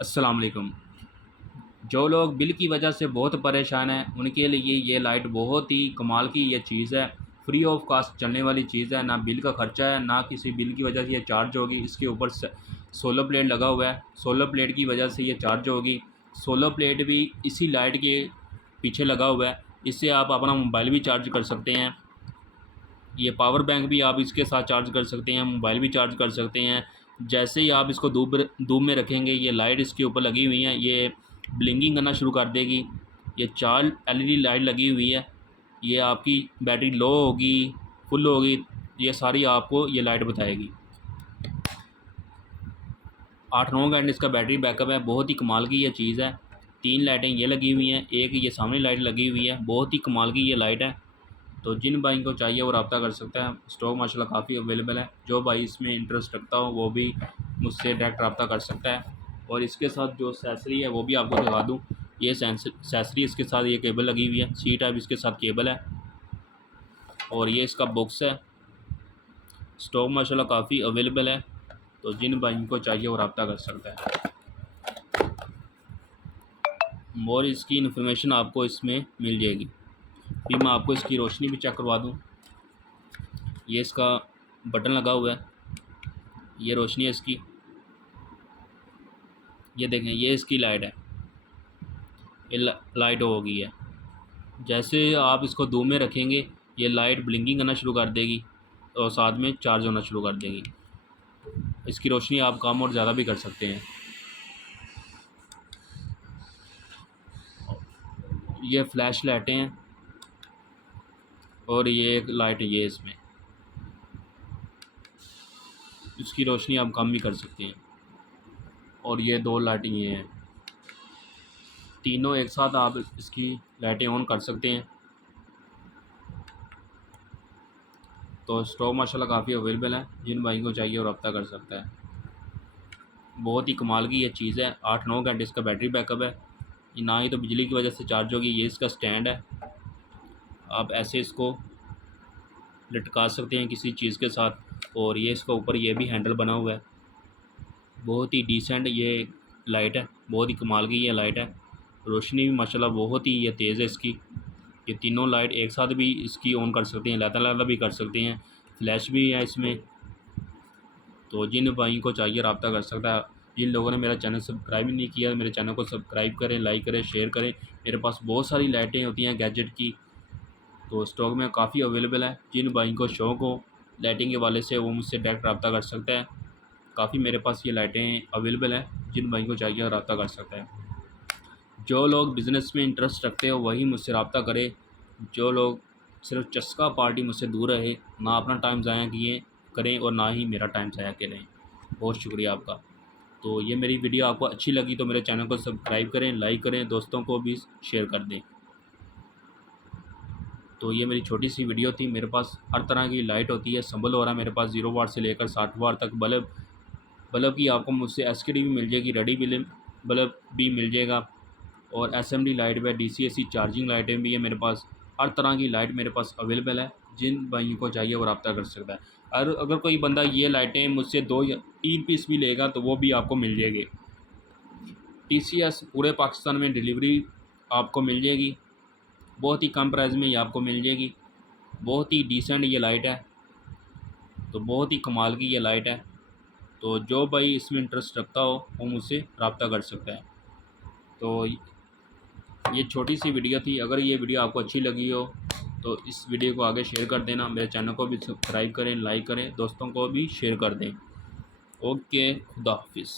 अस्सलाम वालेकुम। जो लोग बिल की वजह से बहुत परेशान हैं उनके लिए ये लाइट बहुत ही कमाल की ये चीज़ है। फ्री ऑफ कास्ट चलने वाली चीज़ है, ना बिल का ख़र्चा है, ना किसी बिल की वजह से ये चार्ज होगी। इसके ऊपर सोलर प्लेट लगा हुआ है, सोलर प्लेट की वजह से ये चार्ज होगी। सोलर प्लेट भी इसी लाइट के पीछे लगा हुआ है। इससे आप अपना मोबाइल भी चार्ज कर सकते हैं। ये पावर बैंक भी आप इसके साथ चार्ज कर सकते हैं, मोबाइल भी चार्ज कर सकते हैं। जैसे ही आप इसको धूप में रखेंगे, ये लाइट इसके ऊपर लगी हुई है, ये ब्लिंकिंग करना शुरू कर देगी। ये 4 एलईडी लाइट लगी हुई है। ये आपकी बैटरी लो होगी, फुल होगी, ये सारी आपको ये लाइट बताएगी। 8-9 घंटे इसका बैटरी बैकअप है। बहुत ही कमाल की ये चीज़ है। 3 लाइटें ये लगी हुई हैं, एक ये सामने लाइट लगी हुई है। बहुत ही कमाल की ये लाइट है। तो जिन भाई को चाहिए वो रब्ता कर सकता है। स्टॉक माशाल्लाह काफ़ी अवेलेबल है। जो भाई इसमें इंटरेस्ट रखता हो वो भी मुझसे डायरेक्ट रब्ता कर सकता है। और इसके साथ जो एक्सेसरी है वो भी आपको दिखा दूँ। ये एक्सेसरी इसके साथ ये केबल लगी हुई है, सी टाइप इसके साथ केबल है। और ये इसका बॉक्स है। स्टॉक माशाल्लाह काफ़ी अवेलेबल है। तो जिन भाई को चाहिए वो रब्ता कर सकता है। और इसकी इन्फॉर्मेशन आपको इसमें मिल जाएगी। फिर मैं आपको इसकी रोशनी भी चेक करवा दूँ। ये इसका बटन लगा हुआ है, ये रोशनी है इसकी। ये देखें, ये इसकी लाइट है। ये लाइट हो गई है। जैसे आप इसको धूप में रखेंगे, ये लाइट ब्लिंकिंग करना शुरू कर देगी और साथ में चार्ज होना शुरू कर देगी। इसकी रोशनी आप कम और ज़्यादा भी कर सकते हैं। ये फ्लैश लाइटें हैं और ये एक लाइट ये इसमें, इसकी रोशनी आप कम भी कर सकते हैं। और ये 2 लाइटें ये हैं। तीनों एक साथ आप इसकी लाइटें ऑन कर सकते हैं। तो स्टॉक माशाल्लाह काफ़ी अवेलेबल है। जिन भाई को चाहिए वो रब्ता कर सकता है। बहुत ही कमाल की ये चीज़ है। 8-9 घंटे इसका बैटरी बैकअप है। ये ना ही तो बिजली की वजह से चार्ज होगी। ये इसका स्टैंड है, आप ऐसे इसको लटका सकते हैं किसी चीज़ के साथ। और ये इसका ऊपर ये भी हैंडल बना हुआ है। बहुत ही डिसेंट ये लाइट है, बहुत ही कमाल की ये लाइट है। रोशनी भी माशाल्लाह बहुत ही ये तेज़ है इसकी। ये तीनों लाइट एक साथ भी इसकी ऑन कर सकते हैं, लैता भी कर सकते हैं। फ्लैश भी है इसमें। तो जिन भाई को चाहिए रब्ता कर सकता है। जिन लोगों ने मेरा चैनल सब्सक्राइब नहीं किया, मेरे चैनल को सब्सक्राइब करें, लाइक करें, शेयर करें। मेरे पास बहुत सारी लाइटें होती हैं गैजेट की, तो स्टॉक में काफ़ी अवेलेबल है। जिन भाई को शौक़ हो लाइटिंग के वाले से वो मुझसे डायरेक्ट रब्ता कर सकता है। काफ़ी मेरे पास ये लाइटें अवेलेबल हैं। जिन भाई को चाहिए रब्ता कर सकता है। जो लोग बिज़नेस में इंटरेस्ट रखते हो वही मुझसे रब्ता करें। जो लोग सिर्फ चस्का पार्टी मुझसे दूर रहे, ना अपना टाइम ज़ाया किए करें और ना ही मेरा टाइम ज़ाया करें। बहुत शुक्रिया आपका। तो ये मेरी वीडियो आपको अच्छी लगी तो मेरे चैनल को सब्सक्राइब करें, लाइक करें, दोस्तों को भी शेयर कर दें। तो ये मेरी छोटी सी वीडियो थी। मेरे पास हर तरह की लाइट होती है। संभल हो रहा है मेरे पास 0 वाट से लेकर 60 वाट तक। बल्ब की आपको मुझसे एसकेडी भी मिल जाएगी, रेडी बल्ब भी मिल जाएगा। और एसएमडी लाइट व डीसीएसी चार्जिंग लाइटें भी है मेरे पास। हर तरह की लाइट मेरे पास अवेलेबल है। जिन भाइयों को चाहिए वो रब्ता कर सकता है। और अगर कोई बंदा ये लाइटें मुझसे 2 या 3 पीस भी लेगा तो वो भी आपको मिल जाएगी। टीसीएस पूरे पाकिस्तान में डिलीवरी आपको मिल जाएगी। बहुत ही कम प्राइस में ये आपको मिल जाएगी। बहुत ही डिसेंट ये लाइट है। तो बहुत ही कमाल की ये लाइट है। तो जो भाई इसमें इंटरेस्ट रखता हो वो मुझसे रब्ता कर सकता है। तो ये छोटी सी वीडियो थी। अगर ये वीडियो आपको अच्छी लगी हो तो इस वीडियो को आगे शेयर कर देना। मेरे चैनल को भी सब्सक्राइब करें, लाइक करें, दोस्तों को भी शेयर कर दें। ओके, खुदा हाफिज़।